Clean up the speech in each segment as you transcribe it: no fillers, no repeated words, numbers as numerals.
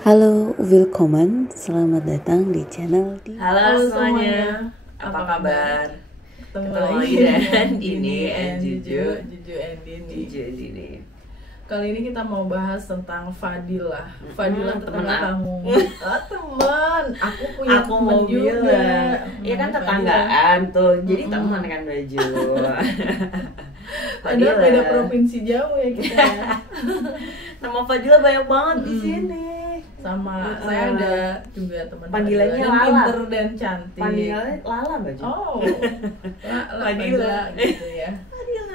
Halo, willkommen. Selamat datang di channel di Halo semuanya, apa kabar? Ketemu lagi dan Dini and Juju and Dini. Kali ini kita mau bahas tentang Fadilah. Fadilah temen tetangga aku. kamu. Teman, aku punya Aku temen mau juga. bilang, iya kan tetanggaan tuh, jadi teman kan baju. Padahal beda provinsi jauh ya kita ya. Nama Fadila banyak banget di sini. Sama saya ada juga teman Panggilannya Fadilah yang Lala. pinter dan cantik. Panggilannya Lala baju. Oh, Fadila. Fadila gitu ya.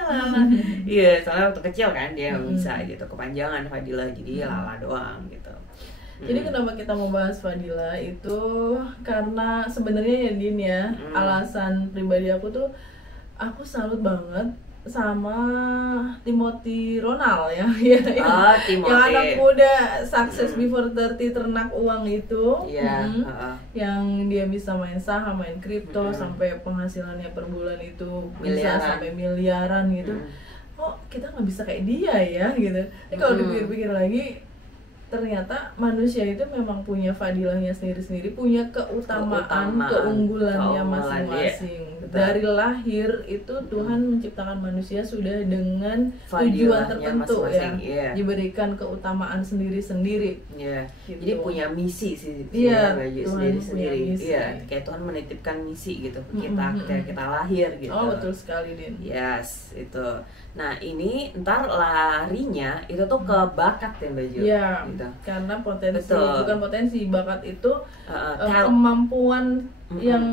Lala. Iya, soalnya waktu kecil kan dia nggak bisa gitu, kepanjangan Fadila jadi Lala doang gitu. Jadi kenapa kita mau bahas Fadila itu karena sebenarnya ya Din ya, alasan pribadi aku tuh aku salut banget sama Timothy Ronald ya, yang Timothy. anak muda sukses before 30 ternak uang itu, Iya, yang dia bisa main saham, main kripto, sampai penghasilannya per bulan itu bisa Miliaran. sampai miliaran gitu. Oh, kita nggak bisa kayak dia ya gitu. Tapi kalau dipikir-pikir lagi, ternyata manusia itu memang punya fadilahnya sendiri-sendiri, punya keutamaan keunggulannya masing-masing. Dari lahir itu Tuhan menciptakan manusia sudah dengan tujuan tertentu ya, diberikan keutamaan sendiri-sendiri. Iya. Gitu. Jadi punya misi sih Iya, baju Tuhan sendiri-sendiri. punya misi. Iya, kayak Tuhan menitipkan misi gitu ke kita ketika kita lahir gitu. Oh, betul sekali, Din. Yes, itu. Nah, ini ntar larinya itu tuh ke bakat ya baju. Iya, Gitu. karena potensi, Betul. bukan potensi, bakat itu Talent. kemampuan yang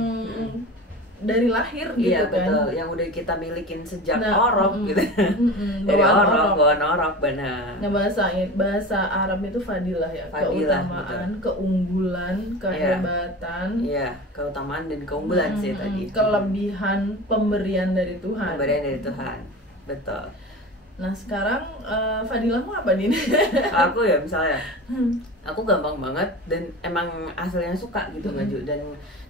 dari lahir gitu Iya, kan. betul. Yang udah kita milikin sejak Nah, orok gitu. Dari bawaan orok benar. Nah, bahasa Arab itu fadilah ya, Fadilah, keutamaan, keunggulan, kehebatan, Iya, keutamaan dan keunggulan sih tadi. kelebihan pemberian dari Tuhan. Pemberian dari Tuhan. Betul. Nah, sekarang fadilahmu apa nih? Aku ya misalnya, aku gampang banget dan emang aslinya suka gitu maju, dan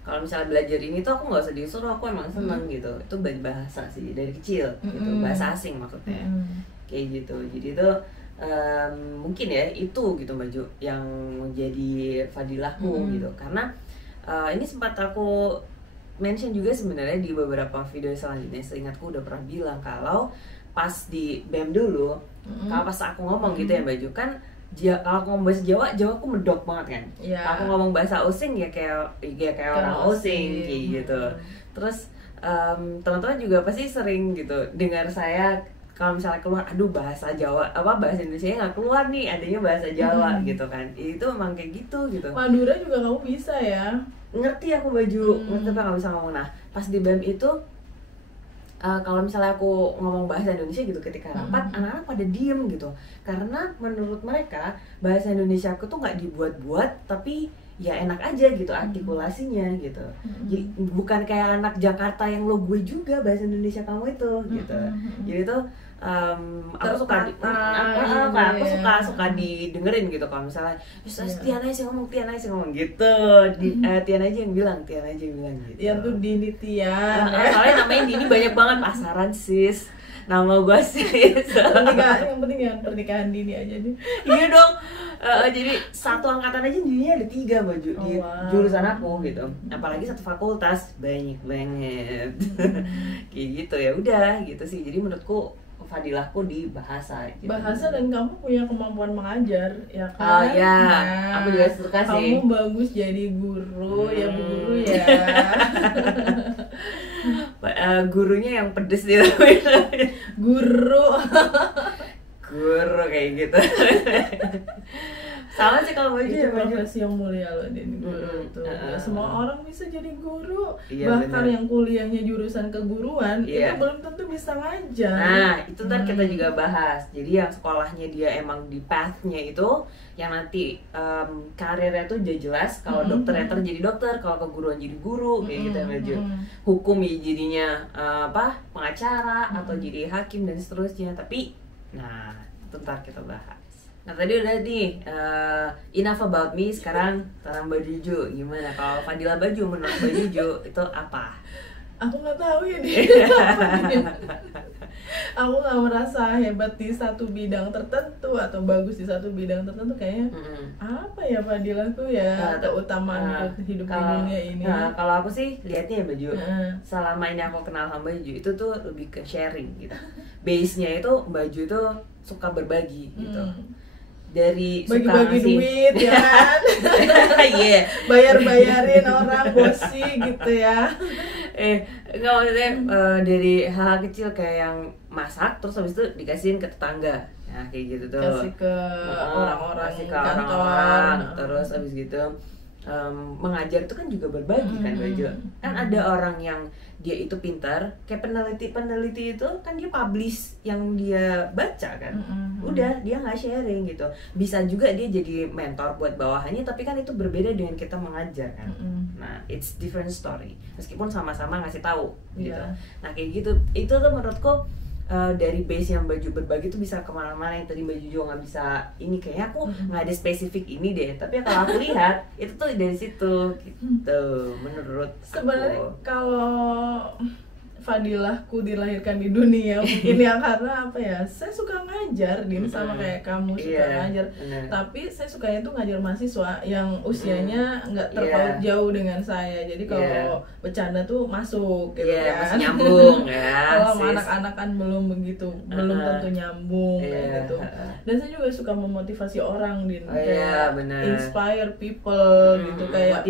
kalau misalnya belajar ini tuh aku nggak usah disuruh, aku emang seneng gitu. Itu bahasa sih dari kecil gitu, bahasa asing maksudnya kayak gitu. Jadi itu mungkin ya itu gitu maju yang jadi fadilahku gitu, karena ini sempat aku mention juga sebenarnya di beberapa video selanjutnya. Seingatku udah pernah bilang kalau pas di BEM dulu, kalau pas aku ngomong gitu ya baju kan, kalau aku ngomong bahasa Jawa aku medok banget kan. Yeah. Aku ngomong bahasa Osing ya kayak orang Osing kayak gitu. Terus teman-teman juga pasti sering gitu dengar saya kalau misalnya keluar, aduh bahasa Jawa bahasa Indonesia nggak keluar nih, adanya bahasa Jawa gitu kan. Itu emang kayak gitu. Madura juga kamu bisa ya. Ngerti aku baju, ngerti apa nggak bisa ngomong. Nah pas di BEM itu kalau misalnya aku ngomong bahasa Indonesia gitu ketika rapat, anak-anak pada diem gitu, karena menurut mereka bahasa Indonesia aku tuh nggak dibuat-buat, tapi ya enak aja gitu artikulasinya gitu. Jadi bukan kayak anak Jakarta yang lo gue juga bahasa Indonesia kamu itu gitu. Jadi tuh aku suka didengerin gitu kalau misalnya Tiana sih ngomong gitu. Tiana aja yang bilang gitu. Yang tuh Dini Tian. Soalnya namanya Dini banyak banget, pasaran sis. Nama gue sis. Yang penting ya pernikahan Dini aja nih. Iya dong. Jadi satu angkatan aja Dininya ada 3 baju di jurusan aku gitu. Apalagi satu fakultas banyak banget. Kayak gitu ya udah gitu sih. Jadi menurutku fadilahku di bahasa gitu. Bahasa dan kamu punya kemampuan mengajar ya kan? Oh iya, aku juga suka sih. Kamu bagus jadi guru ya, Bu Guru ya. Gurunya yang pedes gitu. Guru kayak gitu. Sama sih kalau baju itu ya baju. profesi yang mulia loh, Din. Guru tuh. Ya, semua orang bisa jadi guru. Iya, bahkan bener. yang kuliahnya jurusan keguruan itu belum tentu bisa ngajar. Nah itu ntar kita juga bahas. Jadi yang sekolahnya dia emang di pathnya itu yang nanti karirnya tuh udah jelas. Kalau dokternya jadi dokter, kalau keguruan jadi guru kayak gitu ya baju. Hukum ya jadinya pengacara atau jadi hakim dan seterusnya. Tapi nah itu ntar kita bahas. Nah tadi udah nih enough about me. Sekarang tentang Mbak Juju. Gimana kalau Fadila Baju menurut Mbak Juju itu apa? Aku nggak tahu ya dia. Aku nggak merasa hebat di satu bidang tertentu atau bagus di satu bidang tertentu, kayaknya apa ya ya Fadilah tuh ya keutamaan hidup di dunia ini. Kalau aku sih lihatnya ya Baju, selama ini aku kenal sama Baju itu tuh lebih ke sharing gitu. Base-nya itu Baju itu suka berbagi gitu. Dari bagi-bagi duit ya kan. Iya. Bayar-bayarin orang bosi gitu ya. Enggak, maksudnya dari hal kecil kayak yang masak terus habis itu dikasihin ke tetangga. Nah, kayak gitu tuh. Kasih ke orang-orang kantor. Terus habis gitu mengajar itu kan juga berbagi kan Baju. Kan ada orang yang dia itu pintar, kayak peneliti itu kan dia publish yang dia baca kan. Udah, dia nggak sharing gitu. Bisa juga dia jadi mentor buat bawahannya, tapi kan itu berbeda dengan kita mengajar kan. Nah, it's different story. Meskipun sama-sama ngasih tahu gitu. Nah, kayak gitu. Itu tuh menurutku dari base yang Baju berbagi tuh bisa kemana-mana. Yang tadi Baju juga nggak bisa ini, kayaknya aku nggak ada spesifik ini deh, tapi kalau aku lihat itu tuh dari situ gitu menurut sebenarnya. Kalau Fadilahku dilahirkan di dunia mungkin ya karena apa ya, saya suka ngajar Din, sama kayak kamu suka ngajar, tapi saya sukanya tuh ngajar mahasiswa yang usianya nggak terpaut jauh dengan saya, jadi kalau bercanda tuh masuk gitu kan, masih nyambung ya. Kalau anak-anak kan belum begitu, belum tentu nyambung kayak gitu. Dan saya juga suka memotivasi orang Din, kayak inspire people gitu, kayak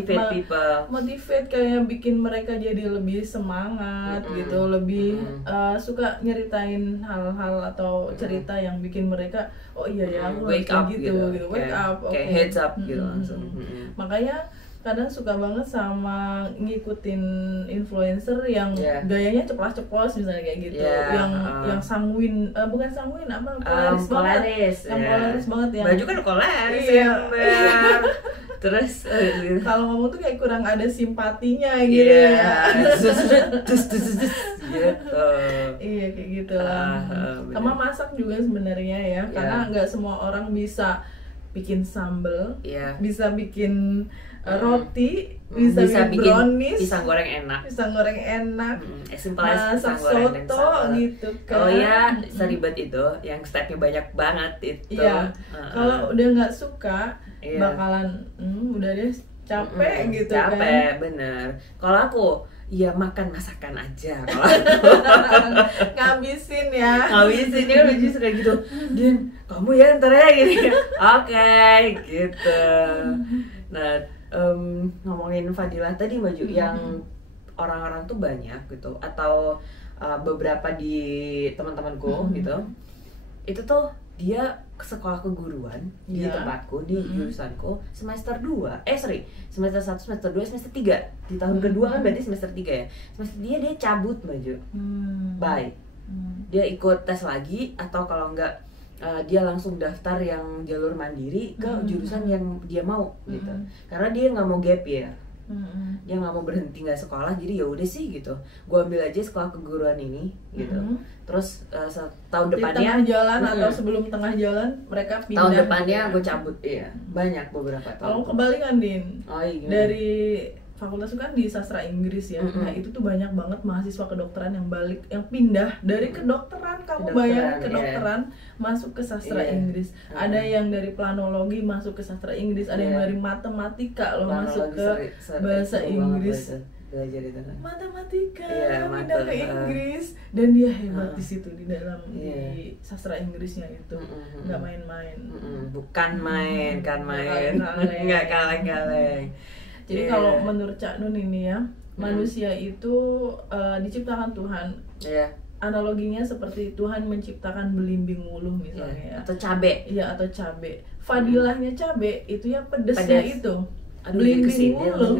motivate kayak bikin mereka jadi lebih semangat gitu, lebih suka nyeritain hal-hal atau cerita yang bikin mereka oh iya ya aku wake up gitu, wake up, kayak heads up gitu langsung. Makanya kadang suka banget sama ngikutin influencer yang gayanya ceplas-ceplos misalnya kayak gitu, yang sanguin, bukan sanguin apa, polaris banget, yang polaris banget, yang Baju kan polaris terus kalau ngomong tuh kayak kurang ada simpatinya gitu ya. Iya kayak gitulah. Sama masak juga sebenarnya ya, karena nggak semua orang bisa bikin sambal, bisa bikin roti, bisa bikin brownies, pisang goreng enak, masak soto gitu kan. Oh ya, seribet itu, yang stepnya banyak banget itu. Kalau udah nggak suka, bakalan udah deh capek gitu kan. Capek, bener. Kalau aku ya makan masakan aja. Kalau ngabisin dia kan Baju suka gitu. Din, kamu ya ntar ya gini. Oke, gitu. Nah, ngomongin Fadilah tadi Baju, yang orang-orang tuh banyak gitu, atau beberapa di teman-temanku gitu, itu tuh dia ke sekolah keguruan di tempatku, di jurusanku semester 2, semester 1, semester 2, semester 3. Di tahun kedua kan berarti semester 3 ya. Semester dia cabut Baju. Bye. Dia ikut tes lagi, atau kalau enggak dia langsung daftar yang jalur mandiri ke jurusan yang dia mau gitu. Karena dia nggak mau gap year. Dia nggak mau berhenti nggak sekolah, jadi ya udah sih gitu, gue ambil aja sekolah keguruan ini gitu. Terus tahun depannya di tengah jalan atau sebelum tengah jalan mereka pindah. Tahun depannya gue cabut, banyak beberapa tahun. Kalau kebalikan Din, dari fakultas kan di sastra Inggris ya. Nah itu tuh banyak banget mahasiswa kedokteran yang pindah dari kedokteran, kamu bayangin kedokteran masuk ke sastra Inggris. Ada yang dari planologi masuk ke sastra Inggris, ada yang dari matematika loh masuk ke bahasa Inggris. Belajar itu matematika pindah ke Inggris, dan dia hebat di situ di dalam di sastra Inggrisnya itu, nggak main-main. Bukan main, nggak kaleng-kaleng. Jadi kalau menurut Cak Nun ini ya, manusia itu diciptakan Tuhan. Analoginya seperti Tuhan menciptakan belimbing wuluh misalnya, atau cabe. Atau cabe. Fadilahnya cabe itu ya pedesnya itu. Belimbing wuluh.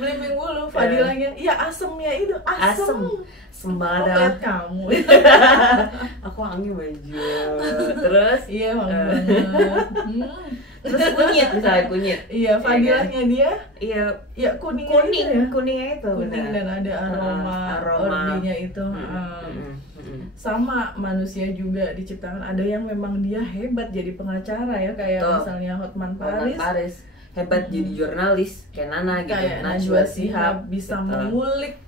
Belimbing wuluh, fadilahnya asemnya itu asem. Sembarang kamu. Aku wangi Baju. Terus wangi banget. Terus kunyit. Fadilahnya dia kuningnya itu benar. Dan ada aroma orbinya itu. Sama manusia juga diciptakan, ada yang memang dia hebat jadi pengacara ya, kayak misalnya Hotman Paris hebat jadi jurnalis, kayak Nana gitu, kayak Najwa Shihab bisa mengulik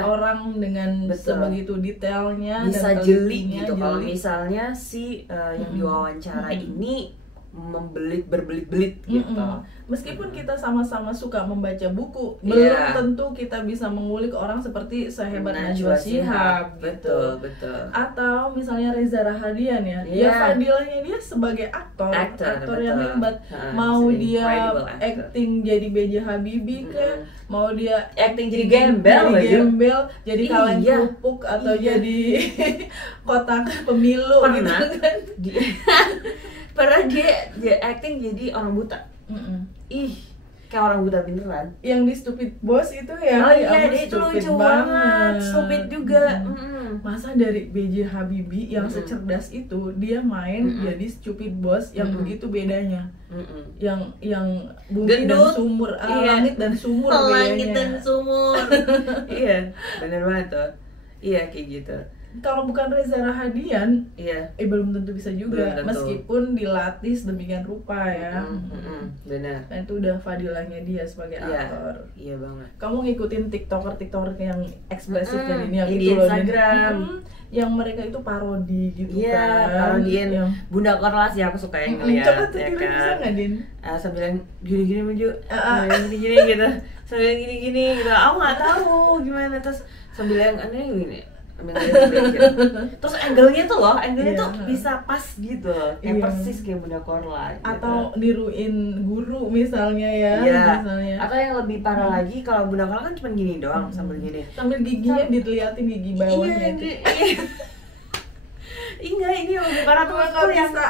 orang dengan sebegitu detailnya, bisa jeli gitu. Kalau misalnya si yang diwawancara ini berbelit-belit gitu. Meskipun kita sama-sama suka membaca buku, Iya. belum tentu kita bisa mengulik orang seperti sehebat Najwa Shihab gitu. Betul. Atau misalnya Reza Rahadian ya, Iya. ya fadilahnya dia sebagai aktor yang betul. hebat. Heeh, Mau he's an dia incredible actor. acting jadi B.J. Habibie ke, mau dia Acting jadi gembel, jadi Iya. kaleng kerupuk atau Iya. jadi kotak pemilu Pernah. gitu kan. Pernah dia acting jadi orang buta. Ih, kayak orang buta beneran. Yang di Stupid Boss itu ya. Oh ya iya, ampun, dia itu stupid lucu banget, stupid juga. Masa dari B.J. Habibie yang secerdas itu dia main jadi Stupid Boss yang begitu bedanya. Yang bumi dan Gendut. sumur, Iya. langit dan sumur Langit bedanya. dan sumur. Iya, bener banget tuh. Iya, kayak gitu. Kalau bukan Reza Rahadian, Iya. belum tentu bisa juga, Belum tentu. meskipun dilatih sedemikian rupa ya. Benar. Nah itu udah fadilahnya dia sebagai Iya. aktor. Iya banget. Kamu ngikutin tiktoker yang ekspresif dan ini yang Yang itu di loh, Instagram. yang mereka itu parodi gitu Iya, kan. parodiin Yang Bunda Korlas ya, aku suka yang coba ngeliat tuh ya Dila, bisa kan. nggak Din? Sambil yang gini-gini maju, Ah. gini-gini gitu, sambil yang gini-gini gitu. Aku nggak tahu gimana, terus sambil yang aneh gini. Gitu. Terus angle-nya tuh loh, angle-nya Iya. tuh bisa pas gitu loh, kayak Iya. persis kayak Bunda Korla gitu. Atau niruin guru misalnya ya, Iya. misalnya. Atau yang lebih parah lagi, kalau Bunda Korla kan cuma gini doang, sambil gini. Sambil giginya diliatin gigi bawahnya itu. Enggak, ini yang lebih parah tuh Gua maksudku nggak yang bisa.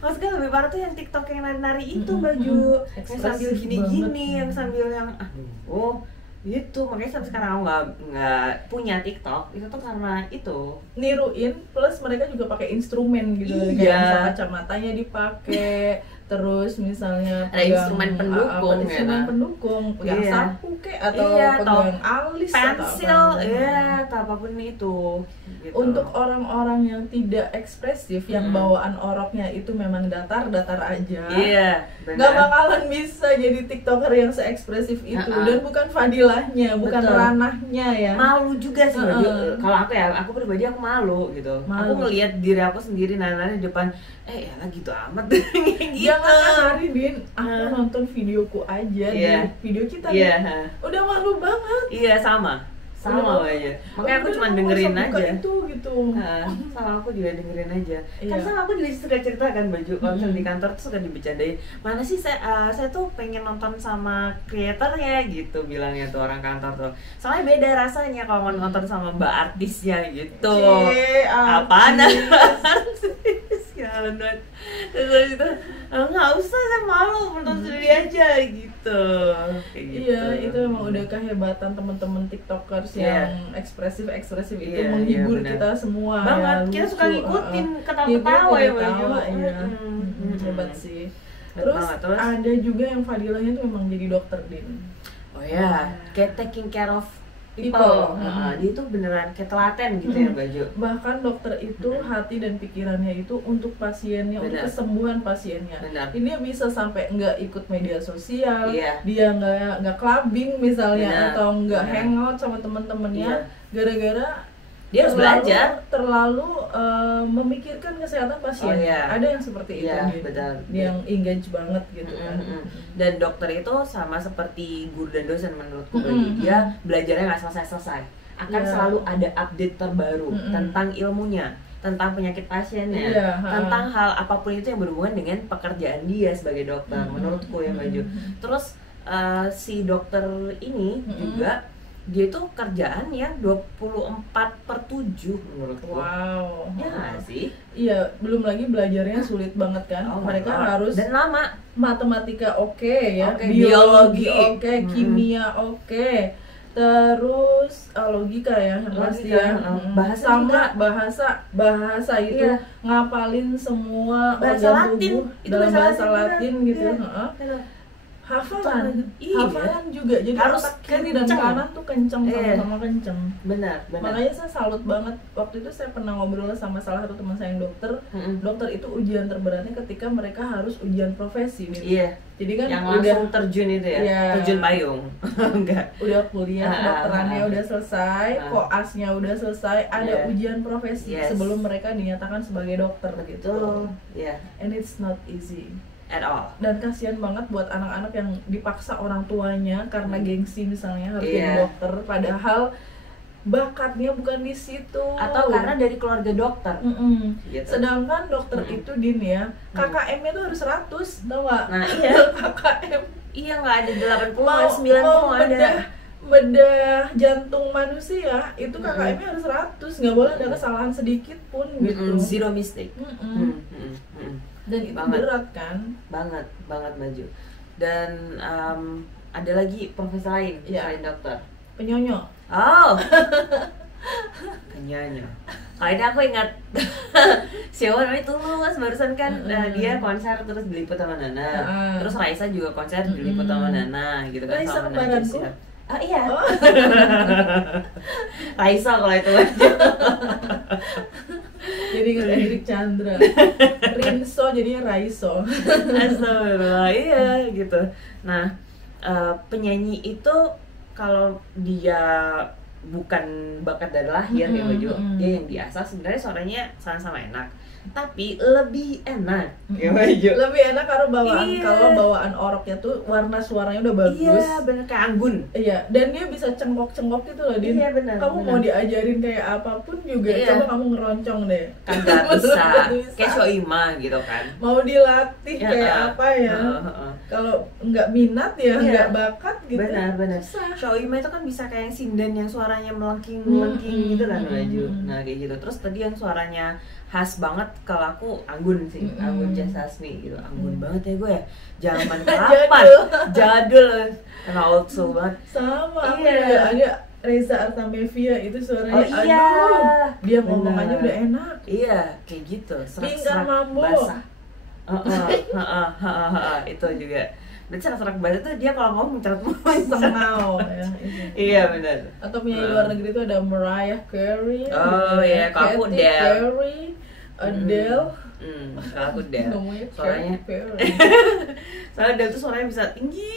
maksudnya lebih parah tuh yang TikTok yang nari-nari itu baju yang sambil Ekspresif gini-gini, banget. yang sambil yang gitu. Makanya sampai sekarang aku nggak punya TikTok itu tuh karena itu. Niruin plus mereka juga pakai instrumen gitu. Iya. Kayak misal kacamatanya dipakai, terus misalnya Ada instrumen pendukung, instrumen ya. pendukung, pegang Iya. sapu kek atau Iya, atau pegang alis pensil, atau apa. ya, atau apapun itu. Gitu. Untuk orang-orang yang tidak ekspresif, yang bawaan oroknya itu memang datar-datar aja. iya, Gak benar. bakalan bisa jadi tiktoker yang seekspresif itu. Dan bukan fadilahnya, bukan Betul. ranahnya ya. Malu juga sih Baju. Kalau aku ya, aku pribadi aku malu gitu. Malu. Aku ngelihat diri aku sendiri nari-nari di depan, ya lah gitu amat kayak gitu. Jangan hari Din, aku nonton videoku aja Iya. di video kita Iya, nih. Udah malu banget. iya sama aja. Makanya aku cuma dengerin aja. Itu gitu. Sama aku juga dengerin aja. Kan Iya. sama aku juga suka cerita kan Baju. Kalau misalnya di kantor tuh suka dibecandain. Mana sih saya tuh pengen nonton sama kreatornya gitu bilangnya tuh orang kantor tuh. Soalnya beda rasanya kalau mau nonton sama mbak artisnya gitu. Apaan artis? Jalan banget. Terus itu nggak usah, saya malu menonton sendiri aja gitu. Kayak gitu. Iya, itu emang udah kehebatan teman-teman tiktokers Iya. yang ekspresif itu Iya, menghibur iya, benar. kita semua. Banget, ya, kita lucu, suka ngikutin, ketawa-ketawa Ngikutin, ya, ketawa, Baju. iya. Hebat sih. Terus ada juga yang fadilahnya tuh memang jadi dokter Din. Oh ya, kayak taking care of people. People. Dia tuh beneran kayak telaten gitu ya Baju. Bahkan dokter itu hati dan pikirannya itu untuk pasiennya, untuk Benar. kesembuhan pasiennya. Benar. Ini dia bisa sampai nggak ikut media sosial, Iya. dia nggak clubbing misalnya, Benar. atau nggak Benar. hangout sama teman-temannya, Iya. gara-gara Dia harus belajar. terlalu memikirkan kesehatan pasien. Oh, iya. Ada yang seperti itu, Iya, Din. betul. Yang engage banget gitu kan. Dan dokter itu sama seperti guru dan dosen menurutku Baju. Dia belajarnya nggak selesai-selesai. Akan Iya. selalu ada update terbaru tentang ilmunya, tentang penyakit pasiennya, Iya, tentang hal apapun itu yang berhubungan dengan pekerjaan dia sebagai dokter. Menurutku ya Baju. Terus si dokter ini juga dia itu kerjaan yang 24/7 menurutku. Wow. Ya nggak sih? Iya, belum lagi belajarnya sulit banget kan. Oh my Mereka God. harus dan lama. matematika oke ya, Oke, biologi biologi. oke, kimia oke, terus logika ya yang pasti ya. Bahasa sama juga. bahasa itu Iya. ngapalin semua Bahasa organ Latin. tubuh Itu dalam bahasa Latin Latin juga. gitu. Iya. Heeh. Betul. hafalan juga, jadi harus otak kiri dan kanan tuh kenceng, sama-sama kenceng. Benar. Makanya saya salut banget, waktu itu saya pernah ngobrol sama salah satu teman saya yang dokter. Dokter itu ujian terberatnya ketika mereka harus ujian profesi nih. Iya. Jadi kan yang udah langsung terjun itu ya, terjun payung. Enggak. Udah kuliah, kedokterannya udah selesai, koasnya udah selesai, ada ujian profesi sebelum mereka dinyatakan sebagai dokter gitu. Iya. And it's not easy At all. Dan kasihan banget buat anak-anak yang dipaksa orang tuanya karena gengsi misalnya harus jadi dokter, padahal bakatnya bukan di situ. Atau karena dari keluarga dokter. Gitu. Sedangkan dokter itu Din ya, KKM-nya tuh harus 100, tau gak? Nah iya. KKM. Iya, nggak ada 80, 90 ada. Bedah jantung manusia itu KKM-nya harus 100, nggak boleh ada kesalahan sedikit pun gitu. Zero mistake. Dan itu banget. Berat kan? Banget maju. Dan ada lagi profesi lain selain dokter. Penyonyo. Oh. Penyonyo. Kali ini aku ingat siapa namanya Tulus barusan kan, dia konser terus diliput sama Nana. Terus Raisa juga konser diliput sama Nana gitu kan. Raisa kembaranku. Oh iya. Raisa kalau itu aja. Jadi nggak Hendrik Chandra, Rinso jadinya Raiso. Astagfirullah, iya gitu. Nah, penyanyi itu kalau dia bukan bakat dari lahir ya Baju, dia yang diasah, sebenarnya suaranya sama-sama enak. Tapi lebih enak ya Baju. Lebih enak karena kalau bawaan oroknya tuh warna suaranya udah bagus. Iya, bener kayak anggun. Iya, dan dia bisa cengkok-cengkok gitu loh, Din. Iya, bener. Kamu mau diajarin kayak apapun juga, coba kamu ngeroncong deh. Kagak bisa. Kayak Soimah gitu kan. Mau dilatih kayak apa ya? Kalau nggak minat ya, nggak bakat gitu. Benar. Soimah itu kan bisa kayak sinden yang suaranya melengking gitu kan Baju. Nah kayak gitu. Terus tadi yang suaranya khas banget kalau aku Anggun sih, Anggun C. Sasmi gitu. Anggun banget ya gue ya. Zaman kapan? Jadul. Karena old soul banget. Sama. Iya. Ada Reza Artamevia itu suaranya dia ngomong aja udah enak. Iya, kayak gitu. Serak-serak basah. Itu juga. Dan serak-serak basah tuh dia kalau ngomong sengau ya. Iya benar. Atau penyanyi luar negeri itu ada Mariah Carey. Oh iya, kalau aku Adele. Kalau aku Adele. Soalnya Adele tuh suaranya bisa tinggi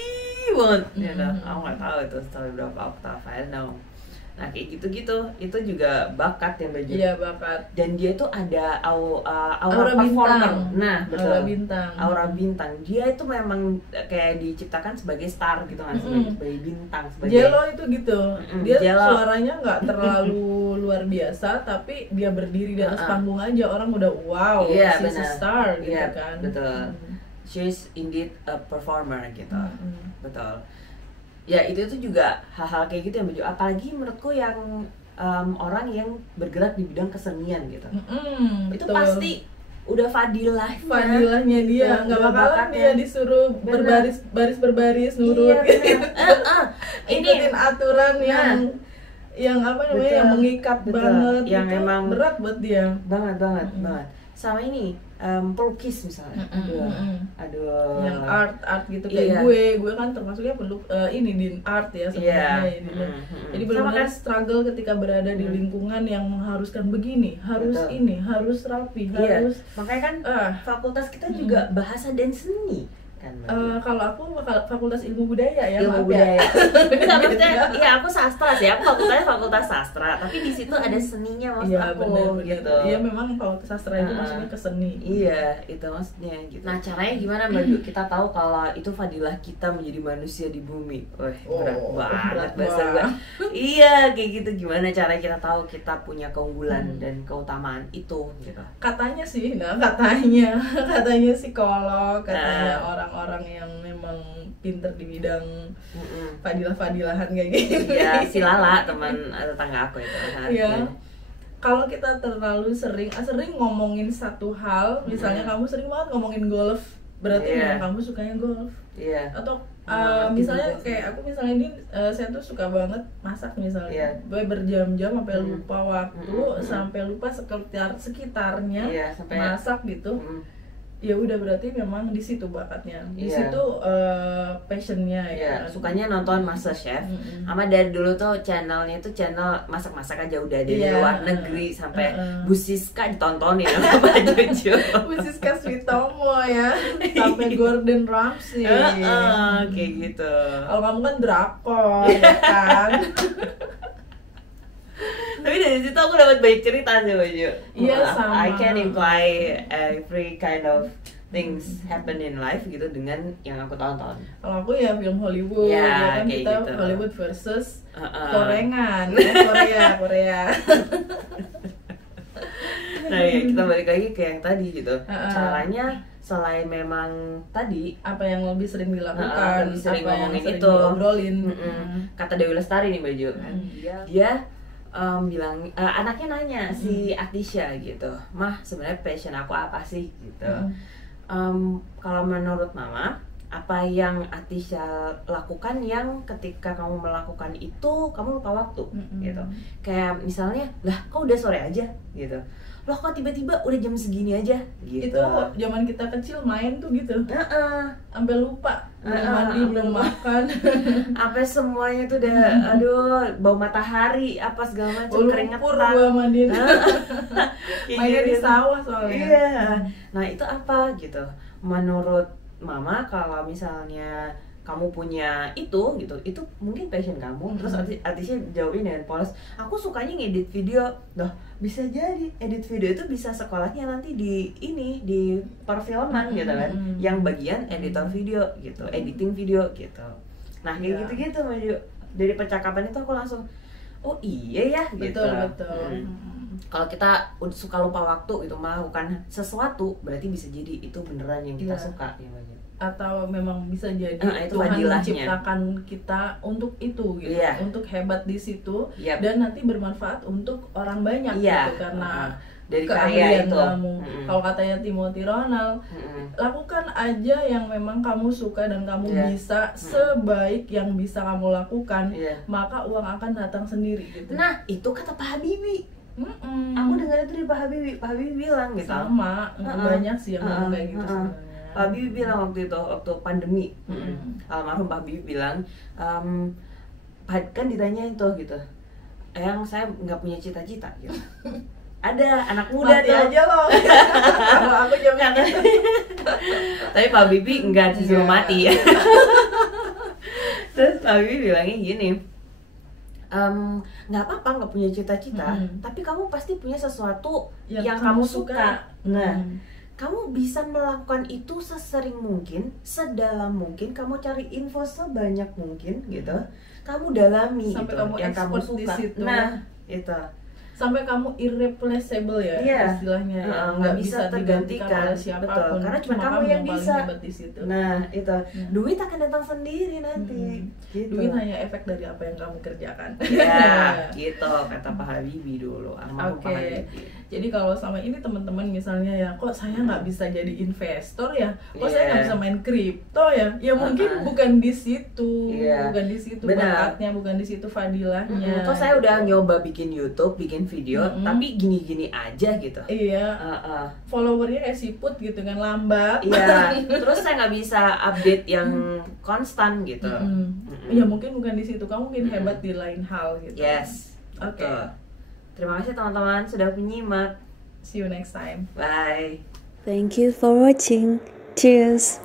banget. Ya kan? Aku nggak tahu itu sampai berapa oktav. I don't know. Nah kayak gitu-gitu, itu juga bakat yang Baju. Iya, bakat. Dan dia tuh ada aura performer. Bintang. Nah, betul. Aura bintang. Dia itu memang kayak diciptakan sebagai star gitu kan, sebagai bintang, sebagai Jello itu gitu. Dia Jello. suaranya nggak terlalu luar biasa, tapi dia berdiri di atas panggung aja orang udah wow, she's a star gitu kan. Betul. She's indeed a performer gitu. Betul. Ya itu juga hal-hal kayak gitu yang Baju. Apalagi menurutku yang orang yang bergerak di bidang kesenian gitu. Itu pasti udah fadilahnya dia, nggak bakalan dia disuruh berbaris nurut gitu. Ikutin aturan yang apa namanya, yang mengikat banget, yang itu emang berat buat dia. Banget. Sama ini pelukis misalnya. Aduh. Yang art gitu kayak gue kan termasuknya perlu ini di art ya sebenarnya. Jadi benar-benar struggle ketika berada di lingkungan yang mengharuskan begini, harus ini, harus rapi, harus. Makanya kan fakultas kita juga bahasa dan seni. Kan, kalau aku fakultas ilmu budaya ya. Ilmu budaya. Maksudnya, iya aku sastra sih. Aku fakultas sastra. Tapi di situ ada seninya maksud aku. Bener. Gitu. Iya memang fakultas sastra itu maksudnya ke seni. Iya itu maksudnya. Gitu. Nah caranya gimana Mbak? Kita tahu kalau itu fadilah kita menjadi manusia di bumi. Berat banget bahasa gue. Iya kayak gitu. Gimana cara kita tahu kita punya keunggulan dan keutamaan itu? Gitu. Katanya psikolog, katanya orang-orang yang memang pinter di bidang fadilah-fadilahan kayak gitu. Iya, si Lala teman tetangga aku itu. Iya. Kalau kita terlalu sering ngomongin satu hal, misalnya kamu sering banget ngomongin golf, berarti memang kamu sukanya golf. Iya. Atau misalnya kayak aku misalnya ini saya tuh suka banget masak misalnya. Gue berjam-jam sampai lupa waktu, sampai lupa sekitarnya sampai masak gitu. ya udah berarti memang di situ bakatnya, di Iya. situ passionnya ya. Ya, sukanya nonton MasterChef. Sama dari dulu tuh channelnya tuh channel masak-masak aja udah dari Iya. luar negeri sampai Bu Siska ditontonin sama Jojo. Khusus Kaswitomo ya, sampai Gordon Ramsay. Kayak gitu. Kalau kamu kan drakor, ya kan? Tapi dari situ aku dapat banyak cerita sih Baju. Iya, sama. I can imply every kind of things happen in life gitu dengan yang aku tonton. Kalau aku ya film Hollywood, Ya, ya kan kayak kita gitu. Hollywood versus Korea. Korea, ya, Korea. Nah ya kita balik lagi ke yang tadi gitu. Uh-uh. Caranya selain memang tadi Apa yang lebih sering dilakukan, lebih sering apa yang ngomongin sering itu. diobrolin. Kata Dewi Lestari nih Baju. Dia bilang anaknya nanya si Atisha gitu, Mah sebenarnya passion aku apa sih gitu. Kalau menurut Mama, apa yang Atisha lakukan yang ketika kamu melakukan itu kamu lupa waktu gitu. Kayak misalnya, lah kok udah sore aja gitu. Loh kok tiba-tiba udah jam segini aja gitu. Itu zaman kita kecil main tuh gitu, sampai lupa belum mandi, belum makan. Apa semuanya tuh udah aduh bau matahari apa segala macam Lumpur keringetan. gua mandiin. Kayak Mainnya di gitu. sawah soalnya. Iya. Nah itu apa gitu? Menurut Mama kalau misalnya kamu punya itu gitu, itu mungkin passion kamu. Terus artisnya jawabin dengan polos, aku sukanya ngedit video. Loh bisa jadi edit video itu bisa sekolahnya nanti di ini di perfilman gitu kan, yang bagian editor video gitu, editing video gitu. Nah kayak gitu-gitu Maju. Dari percakapan itu aku langsung oh iya ya gitu. Betul. Kalau kita suka lupa waktu gitu melakukan sesuatu, berarti bisa jadi itu beneran yang kita suka ya Maju. Atau memang bisa jadi itu Tuhan fadilahnya. menciptakan kita untuk itu gitu, Iya. untuk hebat di situ, Yap. dan nanti bermanfaat untuk orang banyak Iya. gitu karena dari keahlian karya itu. kamu. Kalau katanya Timothy Ronald, lakukan aja yang memang kamu suka dan kamu Iya. bisa sebaik yang bisa kamu lakukan, Iya. maka uang akan datang sendiri gitu. Nah itu kata Pak Habibie. Aku dengar itu dari Pak Habibie. Pak Habibie bilang gitu. Sama, banyak sih yang ngomong kayak gitu sebenarnya. Pak Habibie bilang waktu pandemi, almarhum Pak Habibie bilang, kan ditanya itu gitu, yang saya nggak punya cita-cita gitu. Ada anak muda Mati tuh. aja loh. Kalau aku jawabnya gitu. Tapi Pak Habibie enggak disuruh mati ya. Terus Pak Habibie bilangnya gini, nggak apa-apa nggak punya cita-cita, tapi kamu pasti punya sesuatu yang kamu suka. Nah, kamu bisa melakukan itu sesering mungkin, sedalam mungkin, kamu cari info sebanyak mungkin gitu, kamu dalami Sampai gitu, kamu yang kamu expert di suka. situ. Nah, itu. Sampai kamu irreplaceable ya, Iya. istilahnya ya. Nggak bisa digantikan tergantikan. oleh siapapun. Betul, karena cuma kamu yang paling bisa. hebat di situ. Nah, itu. Duit akan datang sendiri nanti. Gitu. Duit hanya efek dari apa yang kamu kerjakan. Ya, gitu kata Pak Habibie dulu, almarhum Oke. Pak Habibie. Jadi kalau sama ini teman-teman misalnya ya, kok saya nggak bisa jadi investor ya, kok saya nggak Iya. bisa main kripto ya, ya mungkin bukan di situ, Iya. bukan di situ Benar. bakatnya, bukan di situ fadilahnya. Kok saya udah gitu. nyoba bikin YouTube, bikin video, tapi gini-gini aja gitu. Iya, followernya kayak siput gitu kan, lambat. Iya, terus saya nggak bisa update yang konstan gitu. Ya mungkin bukan di situ, kamu mungkin hebat di lain hal gitu. Yes. Oke. Betul. Terima kasih teman-teman sudah menyimak. See you next time. Bye. Thank you for watching. Cheers.